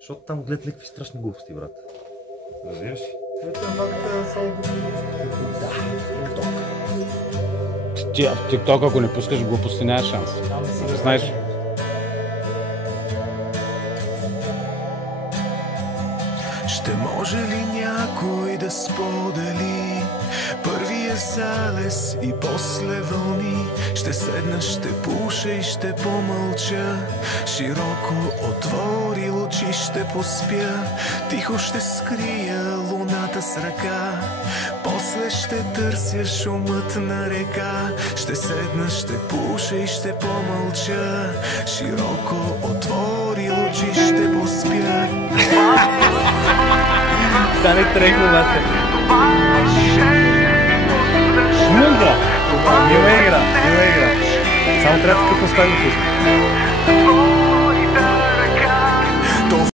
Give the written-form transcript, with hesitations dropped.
Защото там гледат някакви страшни глупости, брат. Разбираш ли? Това е само Ти в TikTok, ако не пускаш глупости, няма шанс. Знаеш? Ще може ли някой да сподели първия залез и после вълни? Ще седна, ще пуша и ще помълча, широко отвори очи ще поспя, тихо ще скрия луната с ръка, после ще търся шумът на река. Ще седна, ще пуша и ще помълча, широко отвори очи ще поспя. Да не тръгна, бате. Мундра! Мила игра. Само трябва да поставим тук.